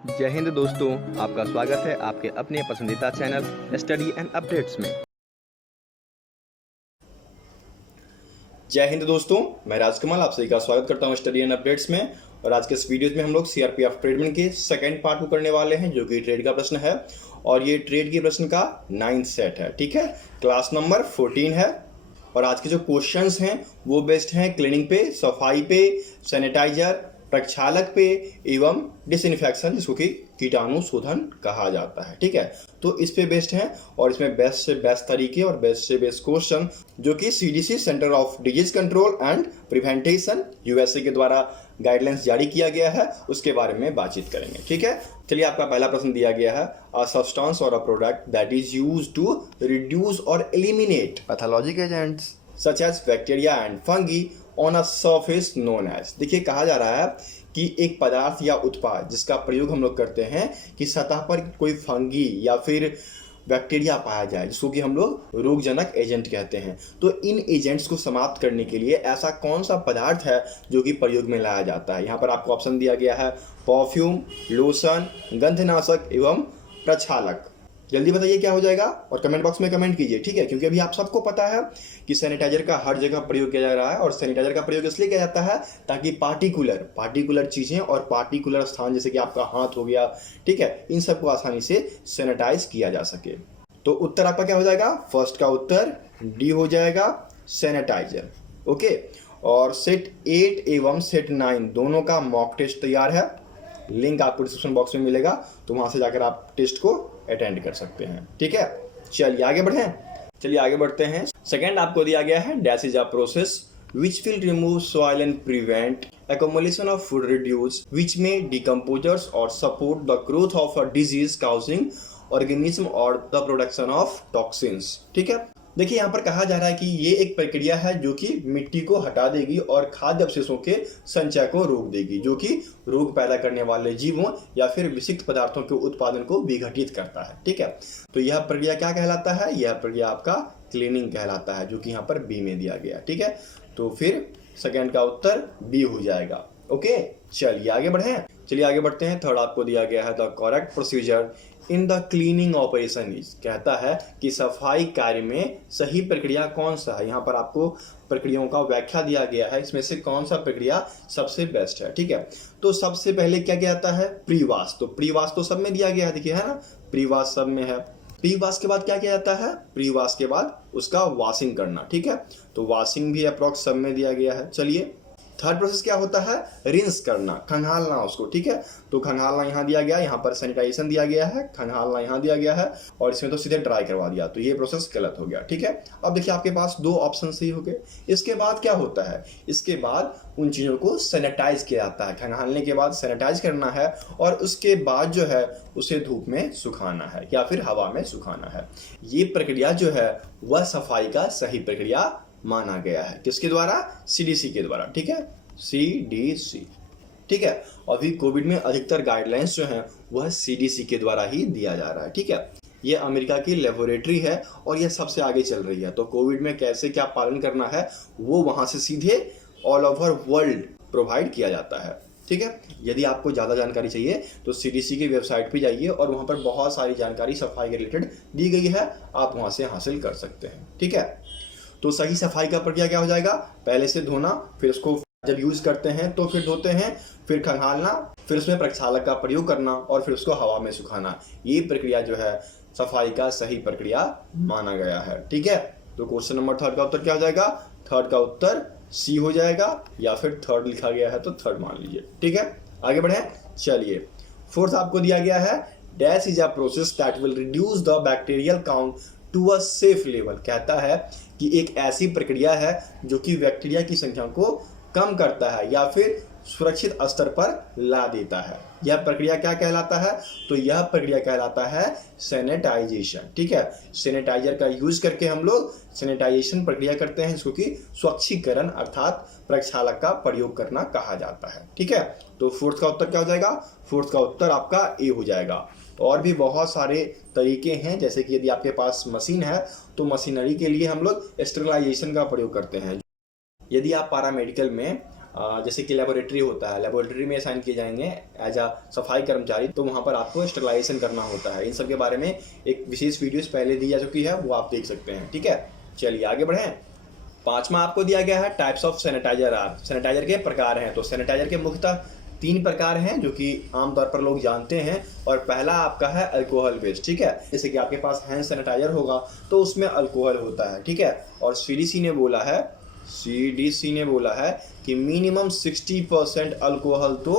जय हिंद दोस्तों, आपका स्वागत है आपके अपने पसंदीदा चैनल स्टडी एंड अपडेट्स में। जय हिंद दोस्तों, मैं राजकमल आप सभी का स्वागत करता हूं स्टडी एंड अपडेट्स में। और आज के इस वीडियो में हम लोग सीआरपीएफ ट्रेडमेंट के सेकंड पार्ट को करने वाले हैं, जो कि ट्रेड का प्रश्न है। और ये ट्रेड के प्रश्न का 9th सेट है, ठीक है। क्लास नंबर 14 है। और आज के जो क्वेश्चंस हैं वो बेस्ड हैं क्लीनिंग पे, सफाई पे, सैनिटाइजर, प्रक्षालक पे एवं डिसइंफेक्शन, जिसको कि कीटाणु शोधन कहा जाता है, ठीक है। तो इस पे बेस्ड है और इसमें बेस्ट से बेस्ट तरीके और बेस्ट से बेस्ट क्वेश्चन जो कि CDC centre of disease control and prevention USA के द्वारा गाइडलाइंस जारी किया गया है, उसके बारे में बातचीत करेंगे, ठीक है। चलिए, आपका पहला प्रश्न दिया गया है, a substance or a product that is used to reduce or eliminate pathologic agents such as bacteria and fungi on a surface known as. देखिए, कहा जा रहा है कि एक पदार्थ या उत्पाद जिसका प्रयोग हम लोग करते हैं कि सतह पर कोई फंगी या फिर बैक्टीरिया पाया जाए, जिसको कि हम लोग रोगजनक एजेंट कहते हैं। तो इन एजेंट्स को समाप्त करने के लिए ऐसा कौन सा पदार्थ है जो कि प्रयोग में लाया जाता है। यहाँ पर आपको ऑप्शन दिया गया है परफ्यूम, लोशन, गंधनाशक एवं प्रक्षालक। जल्दी बताइए क्या हो जाएगा और कमेंट बॉक्स में कमेंट कीजिए, ठीक है। क्योंकि अभी आप सबको पता है कि सैनिटाइजर का हर जगह प्रयोग किया जा रहा है, और सैनिटाइजर का प्रयोग इसलिए किया जाता है ताकि पार्टिकुलर चीज़ें और पार्टिकुलर स्थान, जैसे कि आपका हाथ हो गया, ठीक है, इन सबको आसानी से सैनिटाइज किया जा सके। तो उत्तर आपका क्या हो जाएगा? फर्स्ट का उत्तर डी हो जाएगा, सैनिटाइजर, ओके। और सेट 8 एवं सेट 9 दोनों का मॉक टेस्ट तैयार है, लिंक आपको डिस्क्रिप्शन बॉक्स में मिलेगा, तो वहां से जाकर आप टेस्ट को अटेंड कर सकते हैं, ठीक है। चलिए आगे बढ़ते हैं। सेकंड आपको दिया गया है, that is a process which will remove soil and prevent accumulation of food residue which may decompose or support the growth of a disease causing organism or the production of toxins, ठीक है। देखिए, यहाँ पर कहा जा रहा है कि ये एक प्रक्रिया है जो कि मिट्टी को हटा देगी और खाद्य अवशेषों के संचय को रोक देगी, जो कि रोग पैदा करने वाले जीवों या फिर विषिक्त पदार्थों के उत्पादन को विघटित करता है, ठीक है। तो यह प्रक्रिया क्या कहलाता है? यह प्रक्रिया आपका क्लीनिंग कहलाता है, जो कि यहाँ पर बी में दिया गया, ठीक है। तो फिर सेकंड का उत्तर बी हो जाएगा, ओके। चलिए आगे बढ़ते हैं। थर्ड आपको दिया गया है, the correct procedure in the cleaning operation is, कहता है कि सफाई कार्य में सही प्रक्रिया कौन सा है। यहाँ पर आपको प्रक्रियाओं का व्याख्या दिया गया है, इसमें से कौन सा प्रक्रिया सबसे बेस्ट है, ठीक है। तो सबसे पहले क्या कहता है? प्रीवाश। तो प्रीवाश तो सब में दिया गया है, देखिए, है ना, प्रीवाश सब में है। प्रीवाश के बाद क्या जाता है? प्रीवाश के बाद उसका वॉशिंग करना, ठीक है। तो वॉशिंग भी अप्रॉक्स सब में दिया गया है। चलिए, थर्ड प्रोसेस क्या होता है? रिंस करना, खंगालना उसको, ठीक है। तो खंगालना यहाँ दिया गया, यहाँ पर सैनिटाइजेशन दिया गया है, खंगालना यहाँ दिया गया है, और इसमें तो सीधे ड्राई करवा दिया, तो ये प्रोसेस गलत हो गया, ठीक है। अब देखिए, आपके पास दो ऑप्शन सही हो गए। इसके बाद क्या होता है? इसके बाद उन चीज़ों को सैनिटाइज किया जाता है। खंगालने के बाद सैनिटाइज करना है, और उसके बाद जो है उसे धूप में सुखाना है या फिर हवा में सुखाना है। ये प्रक्रिया जो है वह सफाई का सही प्रक्रिया माना गया है। किसके द्वारा? सीडीसी के द्वारा, ठीक है, सीडीसी, ठीक है। अभी कोविड में अधिकतर गाइडलाइंस जो हैं वह सीडीसी के द्वारा ही दिया जा रहा है, ठीक है। ये अमेरिका की लेबोरेटरी है और यह सबसे आगे चल रही है। तो कोविड में कैसे क्या पालन करना है वो वहां से सीधे ऑल ओवर वर्ल्ड प्रोवाइड किया जाता है, ठीक है। यदि आपको ज़्यादा जानकारी चाहिए तो सीडीसी की वेबसाइट पे जाइए, और वहाँ पर बहुत सारी जानकारी सफाई के रिलेटेड दी गई है, आप वहाँ से हासिल कर सकते हैं, ठीक है। तो सही सफाई का प्रक्रिया क्या हो जाएगा? पहले से धोना, फिर उसको जब यूज करते हैं तो फिर धोते हैं, फिर खंगालना, फिर उसमें प्रक्षालक का प्रयोग करना, और फिर उसको हवा में सुखाना। ये प्रक्रिया जो है सफाई का सही प्रक्रिया माना गया है, ठीक है। तो क्वेश्चन नंबर थर्ड का उत्तर क्या हो जाएगा? थर्ड का उत्तर सी हो जाएगा, या फिर थर्ड लिखा गया है तो थर्ड मान लीजिए, ठीक है। आगे बढ़े। चलिए, फोर्थ आपको दिया गया है, dash is a process that will reduce the bacterial count to a safe level. कहता है कि एक ऐसी प्रक्रिया है जो कि बैक्टीरिया की संख्या को कम करता है या फिर सुरक्षित स्तर पर ला देता है। यह प्रक्रिया क्या कहलाता है? तो यह प्रक्रिया कहलाता है सैनिटाइजेशन, ठीक है। सैनिटाइजर का यूज करके हम लोग सैनिटाइजेशन प्रक्रिया करते हैं, जिसको कि स्वच्छीकरण अर्थात प्रक्षालक का प्रयोग करना कहा जाता है, ठीक है। तो फोर्थ का उत्तर क्या हो जाएगा? फोर्थ का उत्तर आपका ए हो जाएगा। और भी बहुत सारे तरीके हैं, जैसे कि यदि आपके पास मशीन है तो मशीनरी के लिए हम लोग स्टेरिलाइजेशन का प्रयोग करते हैं। यदि आप पैरामेडिकल में जैसे कि लेबोरेटरी होता है, लेबोरेटरी में असाइन किए जाएंगे एज अ सफाई कर्मचारी, तो वहाँ पर आपको स्टरलाइजेशन करना होता है। इन सब के बारे में एक विशेष वीडियोस पहले दी जा चुकी है, वो आप देख सकते हैं। ठीक है, चलिए आगे बढ़ें। पांचवा आपको दिया गया है types of sanitizer are, sanitizer के प्रकार हैं। तो सैनिटाइजर के मुख्यतः 3 प्रकार हैं जो कि आमतौर पर लोग जानते हैं। और पहला आपका है अल्कोहल बेस्ड। ठीक है, जैसे कि आपके पास हैंड सैनिटाइजर होगा तो उसमें अल्कोहल होता है। ठीक है, और सीडीसी ने बोला है कि मिनिमम 60% अल्कोहल तो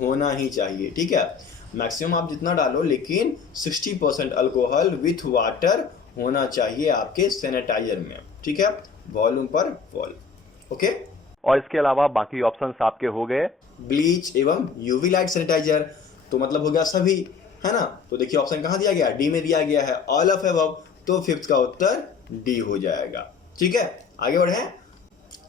होना ही चाहिए। ठीक है, मैक्सिमम आप जितना डालो लेकिन 60% अल्कोहल विथ वाटर होना चाहिए आपके सैनिटाइजर में। ठीक है, वॉल्यूम पर वॉल्व। ओके, और इसके अलावा बाकी ऑप्शंस आपके हो गए ब्लीच एवं यूवी लाइट सैनिटाइजर, तो मतलब हो गया सभी, है ना। तो देखिए ऑप्शन कहाँ दिया गया, डी में दिया गया है, ऑल ऑफ अबव, तो फिफ्थ का उत्तर डी हो जाएगा। ठीक है, आगे बढ़े,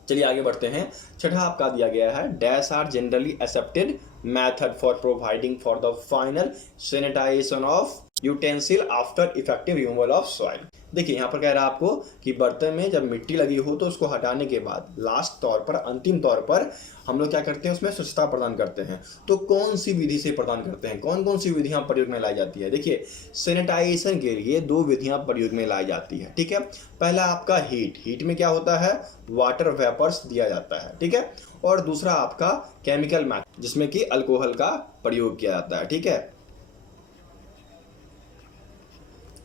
चलिए आगे बढ़ते हैं। छठा आपका दिया गया है dash are generally accepted method for providing for the final sanitization of utensil after effective removal of soil. देखिए यहाँ पर कह रहा है आपको कि बर्तन में जब मिट्टी लगी हो तो उसको हटाने के बाद लास्ट तौर पर, अंतिम तौर पर हम लोग क्या करते हैं, उसमें स्वच्छता प्रदान करते हैं। तो कौन सी विधि से प्रदान करते हैं, कौन कौन सी विधियां प्रयोग में लाई जाती है। देखिए सैनिटाइजेशन के लिए 2 विधियां प्रयोग में लाई जाती है। ठीक है, पहला आपका हीट में क्या होता है, वाटर वेपर्स दिया जाता है। ठीक है, और दूसरा आपका केमिकल मैथ, जिसमें कि अल्कोहल का प्रयोग किया जाता है। ठीक है,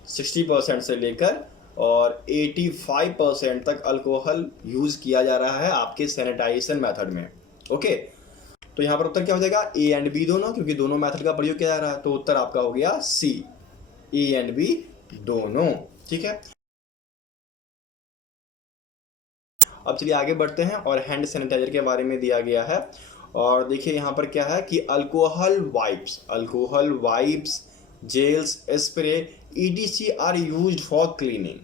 60% से लेकर और 85% तक अल्कोहल यूज किया जा रहा है आपके सैनिटाइजेशन मेथड में। ओके, तो यहाँ पर उत्तर क्या हो जाएगा, ए एंड बी दोनों, क्योंकि दोनों मेथड का प्रयोग किया जा रहा है। तो उत्तर आपका हो गया सी, ए एंड बी दोनों। ठीक है, अब चलिए आगे बढ़ते हैं और हैंड सैनिटाइजर के बारे में दिया गया है। और देखिए यहाँ पर क्या है कि alcohol wipes, gels, spray, EDC are used for cleaning.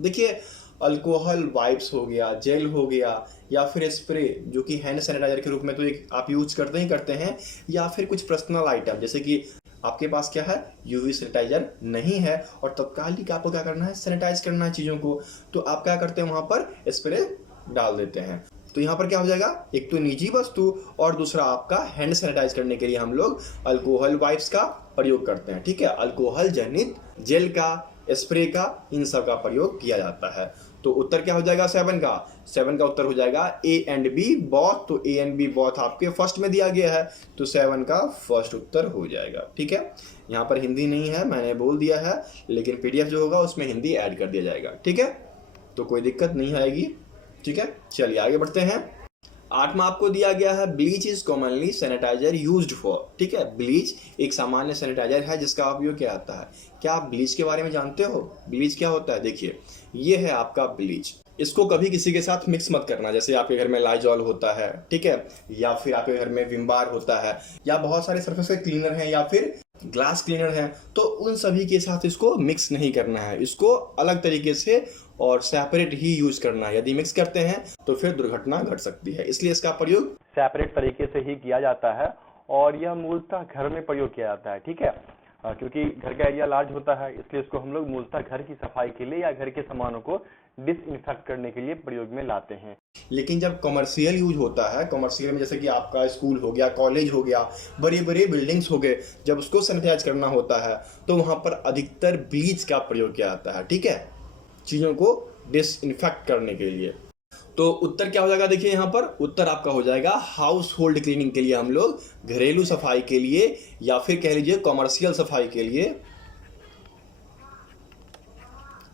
देखिए अल्कोहल वाइप्स हो गया, जेल हो गया, या फिर स्प्रे जो कि हैंड सैनिटाइजर के रूप में तो एक आप यूज करते ही करते हैं, या फिर कुछ पर्सनल आइटम, जैसे कि आपके पास क्या है, यूवी सैनिटाइजर नहीं है और तत्कालिक आपको क्या करना है, सैनिटाइज करना है चीज़ों को, तो आप क्या करते हैं, वहाँ पर स्प्रे डाल देते हैं। तो यहाँ पर क्या हो जाएगा, एक तो निजी वस्तु और दूसरा आपका हैंड सैनिटाइज करने के लिए हम लोग अल्कोहल वाइप्स का प्रयोग करते हैं। ठीक है, अल्कोहल जनित जेल का, स्प्रे का, इन सब का प्रयोग किया जाता है। तो उत्तर क्या हो जाएगा 7 का उत्तर हो जाएगा ए एंड बी बॉथ। तो ए एंड बी बॉथ आपके फर्स्ट में दिया गया है, तो 7 का फर्स्ट उत्तर हो जाएगा। ठीक है, यहाँ पर हिंदी नहीं है, मैंने बोल दिया है, लेकिन PDF जो होगा उसमें हिंदी ऐड कर दिया जाएगा। ठीक है, तो कोई दिक्कत नहीं आएगी। ठीक है, चलिए आगे बढ़ते हैं। 8वां आपको दिया गया है bleach is commonly sanitizer used for. ठीक है, ब्लीच एक सामान्य सैनिटाइजर है जिसका उपयोग किया जाता है। क्या आप ब्लीच के बारे में जानते हो, ब्लीच क्या होता है। देखिए ये है आपका ब्लीच, इसको कभी किसी के साथ मिक्स मत करना। जैसे आपके घर में लाइजॉल होता है, ठीक है, या फिर आपके घर में विम बार होता है, या बहुत सारे सरफेस क्लीनर हैं, या फिर ग्लास क्लीनर हैं, तो उन सभी के साथ इसको मिक्स नहीं करना है। इसको अलग तरीके से और सेपरेट ही यूज करना है। यदि मिक्स करते हैं तो फिर दुर्घटना घट सकती है, इसलिए इसका प्रयोग सेपरेट तरीके से ही किया जाता है और यह मूलतः घर में प्रयोग किया जाता है। ठीक है, क्योंकि घर का एरिया लार्ज होता है, इसलिए इसको हम लोग मूलतः घर की सफाई के लिए या घर के सामानों को डिसइंफेक्ट करने के लिए प्रयोग में लाते हैं। लेकिन जब कमर्शियल यूज होता है, कमर्शियल में जैसे कि आपका स्कूल हो गया, कॉलेज हो गया, बड़े बड़े बिल्डिंग्स हो गए, जब उसको सैनिटाइज करना होता है तो वहाँ पर अधिकतर ब्लीच का प्रयोग किया जाता है। ठीक है, चीज़ों को डिसइंफेक्ट करने के लिए। तो उत्तर क्या हो जाएगा, देखिए यहाँ पर उत्तर आपका हो जाएगा हाउस होल्ड क्लीनिंग के लिए, हम लोग घरेलू सफाई के लिए या फिर कह लीजिए कमर्शियल सफाई के लिए,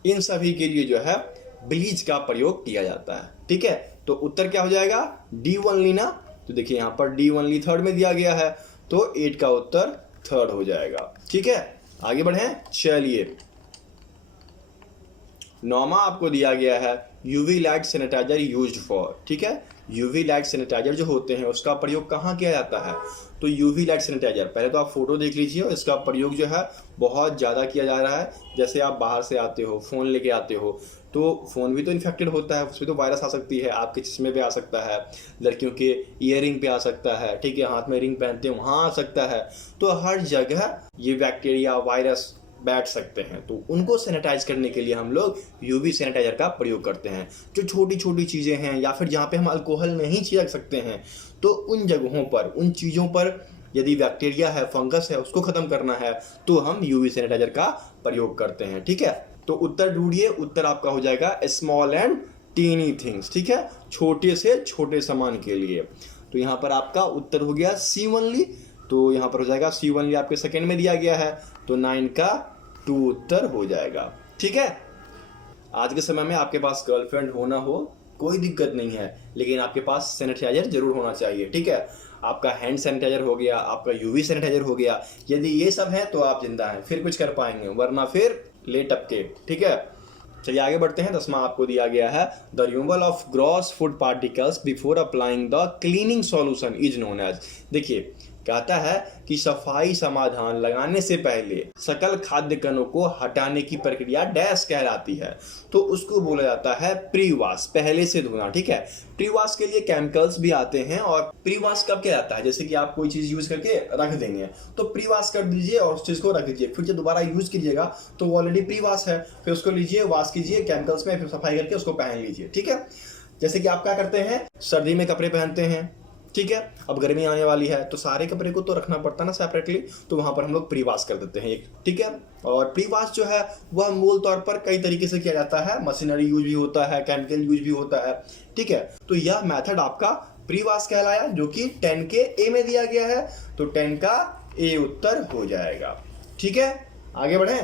इन सभी के लिए जो है ब्लीच का प्रयोग किया जाता है। ठीक है, तो उत्तर क्या हो जाएगा, डी ओनली ना। तो देखिए यहाँ पर डी ओनली थर्ड में दिया गया है, तो 8 का उत्तर थर्ड हो जाएगा। ठीक है, आगे बढ़ें। चलिए 9वां आपको दिया गया है UV light sanitizer used for. ठीक है, यूवी लाइट सैनिटाइजर जो होते हैं उसका प्रयोग कहाँ किया जाता है। तो यूवी लाइट सैनिटाइजर, पहले तो आप फोटो देख लीजिए, और इसका प्रयोग जो है बहुत ज़्यादा किया जा रहा है। जैसे आप बाहर से आते हो, फ़ोन लेके आते हो, तो फ़ोन भी तो इन्फेक्टेड होता है, उसमें तो वायरस आ सकती है, आपके चश्मे पे आ सकता है, लड़कियों के ईयरिंग पे आ सकता है, ठीक है, हाथ में रिंग पहनते हैं वहाँ आ सकता है। तो हर जगह ये बैक्टीरिया, वायरस बैठ सकते हैं, तो उनको सैनिटाइज करने के लिए हम लोग यूवी सैनिटाइजर का प्रयोग करते हैं। जो छोटी छोटी चीज़ें हैं या फिर जहाँ पे हम अल्कोहल नहीं छिड़क सकते हैं, तो उन जगहों पर, उन चीज़ों पर यदि बैक्टीरिया है, फंगस है, उसको ख़त्म करना है तो हम यूवी सैनिटाइजर का प्रयोग करते हैं। ठीक है, तो उत्तर ढूंढिए। उत्तर आपका हो जाएगा स्मॉल एंड टीनी थिंग्स। ठीक है, छोटे से छोटे सामान के लिए। तो यहाँ पर आपका उत्तर हो गया सी ओनली। तो यहाँ पर हो जाएगा सी ओनली, आपके सेकेंड में दिया गया है, तो 9 का 2 उत्तर हो जाएगा। ठीक है, आज के समय में आपके पास गर्लफ्रेंड होना हो कोई दिक्कत नहीं है, लेकिन आपके पास सैनिटाइजर जरूर होना चाहिए। ठीक है, आपका हैंड सैनिटाइजर हो गया, आपका यूवी सैनिटाइजर हो गया। यदि ये सब है तो आप जिंदा हैं, फिर कुछ कर पाएंगे, वरना फिर ले टपके। ठीक है, चलिए आगे बढ़ते हैं। 10वां आपको दिया गया है, the removal of gross food particles before applying the cleaning solution is known as. देखिए, कहता है कि सफाई समाधान लगाने से पहले सकल खाद्य कणों को हटाने की प्रक्रिया डैश कहलाती है, तो उसको बोला जाता है प्री वॉश, पहले से धोना। ठीक है, प्री वॉश के लिए केमिकल्स भी आते हैं। और प्री वॉश कब क्या आता है, जैसे कि आप कोई चीज यूज करके रख देंगे तो प्री वॉश कर दीजिए और उस चीज को रख दीजिए, फिर जब दोबारा यूज कीजिएगा तो वो ऑलरेडी प्री वॉश है, फिर उसको लीजिए, वॉश कीजिए केमिकल्स में, फिर सफाई करके उसको पहन लीजिए। ठीक है, जैसे कि आप क्या करते हैं, सर्दी में कपड़े पहनते हैं, ठीक है, अब गर्मी आने वाली है तो सारे कपड़े को तो रखना पड़ता है ना सेपरेटली, तो वहां पर हम लोग प्री वॉश कर देते हैं एक। ठीक है, और प्री वॉश जो है वह मूल तौर पर कई तरीके से किया जाता है, मशीनरी यूज भी होता है, केमिकल यूज भी होता है। ठीक है, तो यह मेथड आपका प्री वॉश कहलाया, जो कि 10 के ए में दिया गया है, तो 10 का ए उत्तर हो जाएगा। ठीक है, आगे बढ़े।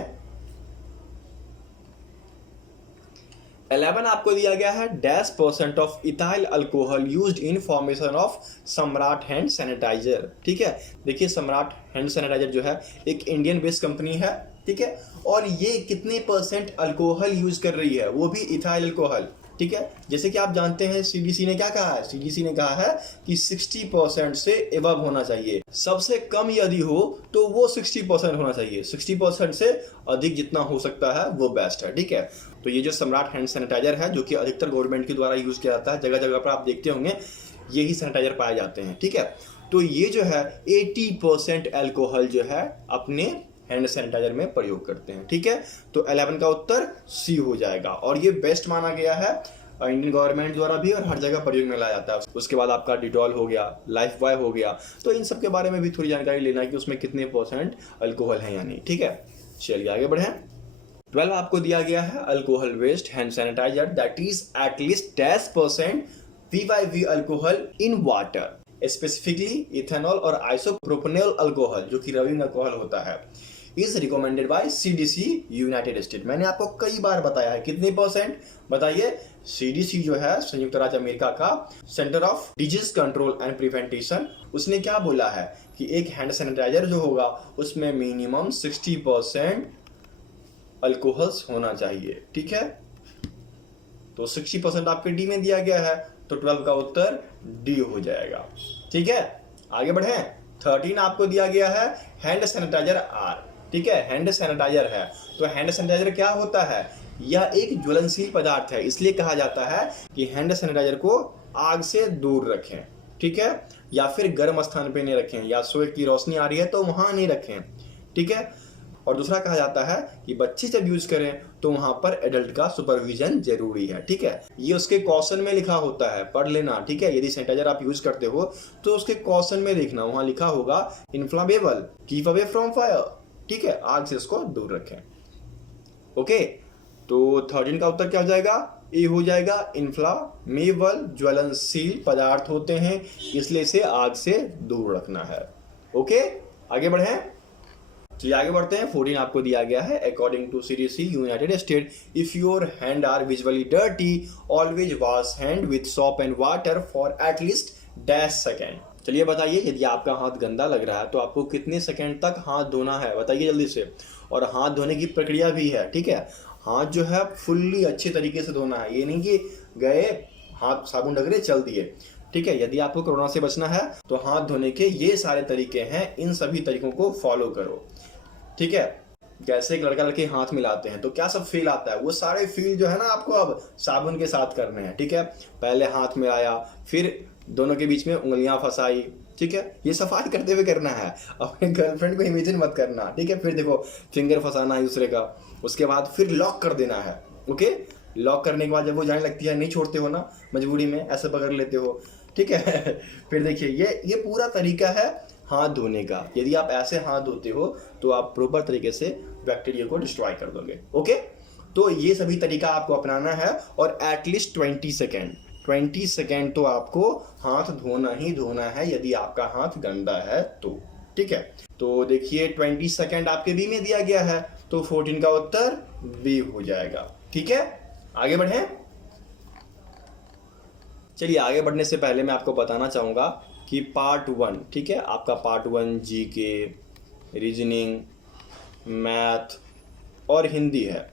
11 आपको दिया गया है, -% of ethyl alcohol used in formation of सम्राट हैंड सैनिटाइजर। ठीक है, देखिए सम्राट हैंड सैनिटाइजर जो है एक इंडियन बेस्ड कंपनी है। ठीक है, और ये कितने % अल्कोहल यूज कर रही है, वो भी इथाइल अल्कोहल। ठीक है, जैसे कि आप जानते हैं सीडीसी ने क्या कहा है, सीडीसी ने कहा है कि 60% से एबव होना चाहिए, सबसे कम यदि हो तो वो 60% होना चाहिए, 60% से अधिक जितना हो सकता है वो बेस्ट है। ठीक है, तो ये जो सम्राट हैंड सैनिटाइजर है, जो कि अधिकतर गवर्नमेंट के द्वारा यूज किया जाता है, जगह जगह पर आप देखते होंगे यही सैनिटाइजर पाए जाते हैं। ठीक है, तो ये जो है 80% अल्कोहल जो है अपने हैंड सैनिटाइजर में प्रयोग करते हैं। ठीक है, तो 11 का उत्तर सी हो जाएगा, और ये बेस्ट माना गया है इंडियन गवर्नमेंट द्वारा भी, और हर जगह प्रयोग में लाया जाता है। उसके बाद आपका डिटॉल हो गया, लाइफ बॉय हो गया, तो इन सब के बारे में भी थोड़ी जानकारी लेना है कि उसमें कितने % अल्कोहल है या नहीं। ठीक है, चलिए आगे बढ़े। 12 आपको दिया गया है, alcohol waste hand sanitizer that is at least 10% VYV alcohol in water, specifically ethanol और आइसोप्रोपेनॉल अल्कोहल, जो कि रविंग अल्कोहल होता है, is recommended by CDC United State. मैंने आपको कई बार बताया है, कितने % बताइए। CDC जो है संयुक्त राज्य अमेरिका का centre of disease control and prevention, उसने क्या बोला है कि एक हैंड सैनिटाइजर जो होगा उसमें मिनिमम 60% अल्कोहल्स होना चाहिए। ठीक है, तो 60% आपके डी में दिया गया है, तो 12 का उत्तर डी हो जाएगा। ठीक है, आगे बढ़े। 13 आपको दिया गया है, हैंड सैनिटाइजर आर। ठीक है, हैंड सैनिटाइजर है, तो हैंड सैनिटाइजर क्या होता है, यह एक ज्वलनशील पदार्थ है, इसलिए कहा जाता है कि हैंड सैनिटाइजर को आग से दूर रखें। ठीक है, या फिर गर्म स्थान पे नहीं रखें, या सूरज की रोशनी आ रही है तो वहां नहीं रखें। ठीक है, और दूसरा कहा जाता है कि बच्चे जब यूज करें तो वहां पर एडल्ट का सुपरविजन जरूरी है। ठीक है, ये उसके कॉशन में लिखा होता है, पढ़ लेना। ठीक है, यदि सैनिटाइजर आप यूज करते हो तो उसके कॉशन में देखना, वहां लिखा होगा inflammable, keep away from fire. ठीक है, आग से इसको दूर रखें। ओके, तो 13 का उत्तर क्या हो जाएगा, ए हो जाएगा। इन्फ्लामेबल ज्वलनशील पदार्थ होते हैं, इसलिए इसे आग से दूर रखना है। ओके, आगे बढ़े। चलिए आगे बढ़ते हैं। 14 आपको दिया गया है, according to CDC United State, if your hand are visually dirty always wash hand with soap and water for at least -second. चलिए बताइए, यदि आपका हाथ गंदा लग रहा है तो आपको कितने सेकेंड तक हाथ धोना है, बताइए जल्दी से। और हाथ धोने की प्रक्रिया भी है। ठीक है, हाथ जो है फुल्ली अच्छे तरीके से धोना है, ये नहीं कि गए हाथ साबुन डगरे चल दिए। ठीक है, यदि आपको कोरोना से बचना है तो हाथ धोने के ये सारे तरीके हैं, इन सभी तरीकों को फॉलो करो। ठीक है, जैसे एक लड़का लड़की हाथ मिलाते हैं तो क्या सब फील आता है, वो सारे फील जो है ना आपको अब साबुन के साथ करने हैं। ठीक है, पहले हाथ मिलाया, फिर दोनों के बीच में उंगलियां फंसाई, ठीक है, ये सफाई करते हुए करना है, अपने गर्लफ्रेंड को इमेजिन मत करना, ठीक है। फिर देखो फिंगर फंसाना है दूसरे का, उसके बाद फिर लॉक कर देना है, ओके। लॉक करने के बाद जब वो जाने लगती है, नहीं छोड़ते हो ना, मजबूरी में ऐसे पकड़ लेते हो, ठीक है। फिर देखिए ये पूरा तरीका है हाथ धोने का। यदि आप ऐसे हाथ धोते हो तो आप प्रॉपर तरीके से बैक्टीरिया को डिस्ट्रॉय कर दोगे, ओके। तो ये सभी तरीका आपको अपनाना है और एटलीस्ट 20 सेकेंड तो आपको हाथ धोना ही धोना है, यदि आपका हाथ गंदा है तो, ठीक है। तो देखिए 20 सेकेंड आपके बी में दिया गया है, तो 14 का उत्तर बी हो जाएगा, ठीक है। आगे बढ़ें। चलिए आगे बढ़ने से पहले मैं आपको बताना चाहूँगा कि पार्ट 1, ठीक है, आपका पार्ट 1 जीके, रीजनिंग, मैथ और हिंदी है,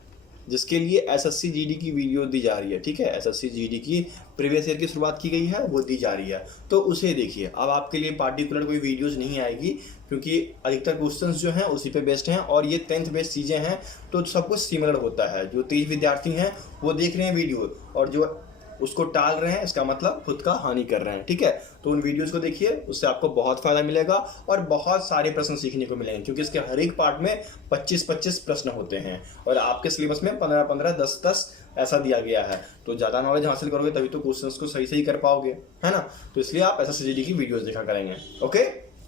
जिसके लिए एसएससी जीडी की वीडियो दी जा रही है, ठीक है। एसएससी जीडी की प्रीवियस ईयर की शुरुआत की गई है, वो दी जा रही है, तो उसे देखिए। अब आपके लिए पार्टिकुलर कोई वीडियोस नहीं आएगी, क्योंकि अधिकतर क्वेश्चंस जो हैं उसी पे बेस्ड हैं और ये 10th बेस्ड चीज़ें हैं, तो सब कुछ सिमिलर होता है। जो 30 विद्यार्थी हैं वो देख रहे हैं वीडियो, और जो उसको टाल रहे हैं, इसका मतलब खुद का हानि कर रहे हैं, ठीक है। तो उन वीडियोस को देखिए, उससे आपको बहुत फायदा मिलेगा और बहुत सारे प्रश्न सीखने को मिलेंगे, क्योंकि इसके हर एक पार्ट में 25-25 प्रश्न होते हैं और आपके सिलेबस में 15-15, 10-10 ऐसा दिया गया है। तो ज़्यादा नॉलेज हासिल करोगे तभी तो क्वेश्चंस को सही कर पाओगे, है ना। तो इसलिए आप एसएससी की वीडियोस देखा करेंगे, ओके।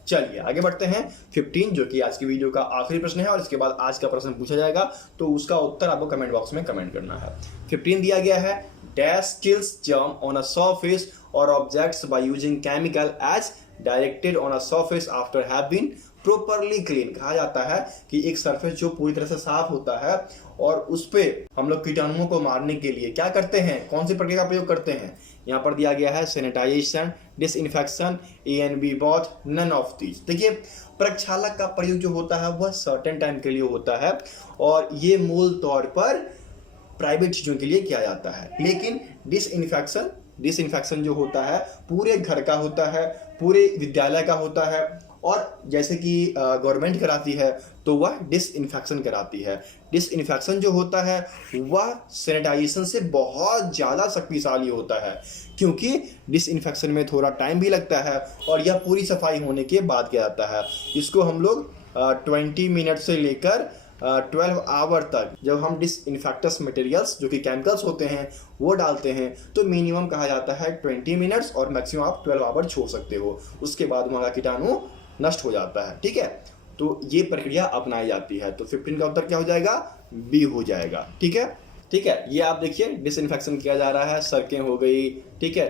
चलिए आगे बढ़ते हैं। 15 जो कि आज की वीडियो का आखिरी प्रश्न है और इसके बाद आज का प्रश्न पूछा जाएगा, तो उसका उत्तर आपको कमेंट बॉक्स में कमेंट करना है। 15 दिया गया है, dash kills germ on a surface or objects by using chemical as directed on a surface after have been properly clean. कहा जाता है कि एक सरफेस जो पूरी तरह से साफ होता है और उस पे हम लोग कीटाणुओं को मारने के लिए क्या करते हैं, कौन सी प्रक्रिया का प्रयोग करते हैं। यहाँ पर दिया गया है sanitization, disinfection, A and B both, none of these. देखिए प्रक्षालक का प्रयोग जो होता है वह सर्टेन टाइम के लिए होता है और ये मूल तौर पर प्राइवेट चीज़ों के लिए किया जाता है, लेकिन डिसइंफेक्शन जो होता है पूरे घर का होता है, पूरे विद्यालय का होता है, और जैसे कि गवर्नमेंट कराती है तो वह डिसइंफेक्शन कराती है। डिसइंफेक्शन जो होता है वह सैनिटाइजेशन से बहुत ज़्यादा शक्तिशाली होता है, क्योंकि डिसइंफेक्शन में थोड़ा टाइम भी लगता है और यह पूरी सफाई होने के बाद किया जाता है। इसको हम लोग 20 मिनट से लेकर 12 आवर तक जब हम डिसइंफेक्टस मटेरियल्स जो कि केमिकल्स होते हैं वो डालते हैं, तो मिनिमम कहा जाता है 20 मिनट्स और मैक्सिमम आप 12 आवर छोड़ सकते हो, उसके बाद वहाँ का कीटाणु नष्ट हो जाता है, ठीक है। तो ये प्रक्रिया अपनाई जाती है। तो 15 का उत्तर क्या हो जाएगा, बी हो जाएगा, ठीक है। ठीक है, ये आप देखिए डिसइंफेक्शन किया जा रहा है, सड़कें हो गई, ठीक है,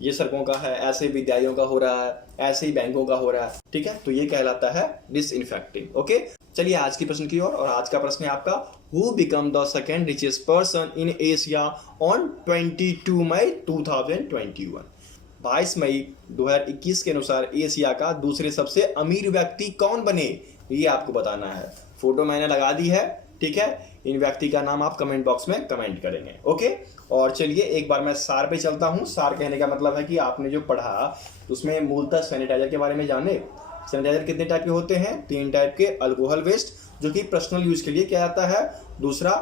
ये सड़कों का है, ऐसे विद्यालयों का हो रहा है, ऐसे ही बैंकों का हो रहा है, ठीक है। तो ये कहलाता है डिसइंफेक्टिंग, ओके। चलिए आज की प्रश्न की ओर, और आज का प्रश्न है आपका, who become the second richest person in Asia on 22 मई 2021। 22 मई 2021 के अनुसार एशिया का दूसरे सबसे अमीर व्यक्ति कौन बने, ये आपको बताना है। फोटो मैंने लगा दी है, ठीक है। इन व्यक्ति का नाम आप कमेंट बॉक्स में कमेंट करेंगे, ओके। और चलिए एक बार मैं सार पे चलता हूँ। सार कहने का मतलब है कि आपने जो पढ़ा उसमें मूलतः सैनिटाइजर के बारे में जाने। सैनिटाइजर कितने टाइप के होते हैं, 3 टाइप के। अल्कोहल वेस्ट जो कि पर्सनल यूज के लिए किया जाता है, दूसरा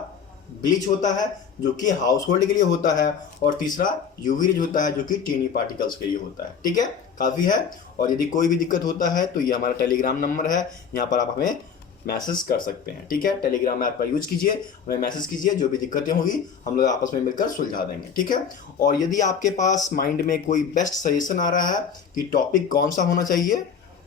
ब्लीच होता है जो कि हाउस होल्ड के लिए होता है, और तीसरा यूवी रेज होता है जो कि टीनी पार्टिकल्स के लिए होता है, ठीक है। काफ़ी है। और यदि कोई भी दिक्कत होता है तो ये हमारा टेलीग्राम नंबर है, यहाँ पर आप हमें मैसेज कर सकते हैं, ठीक है। टेलीग्राम ऐप का यूज कीजिए, हमें मैसेज कीजिए, जो भी दिक्कतें होगी हम लोग आपस में मिलकर सुलझा देंगे, ठीक है। और यदि आपके पास माइंड में कोई बेस्ट सजेशन आ रहा है कि टॉपिक कौन सा होना चाहिए,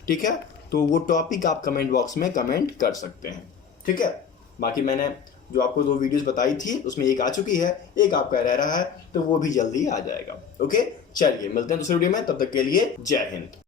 ठीक है, तो वो टॉपिक आप कमेंट बॉक्स में कमेंट कर सकते हैं, ठीक है। बाकी मैंने जो आपको 2 वीडियोस बताई थी उसमें एक आ चुकी है, एक आपका रह रहा है, तो वो भी जल्दी आ जाएगा, ओके। चलिए मिलते हैं दूसरे वीडियो में, तब तक के लिए जय हिंद।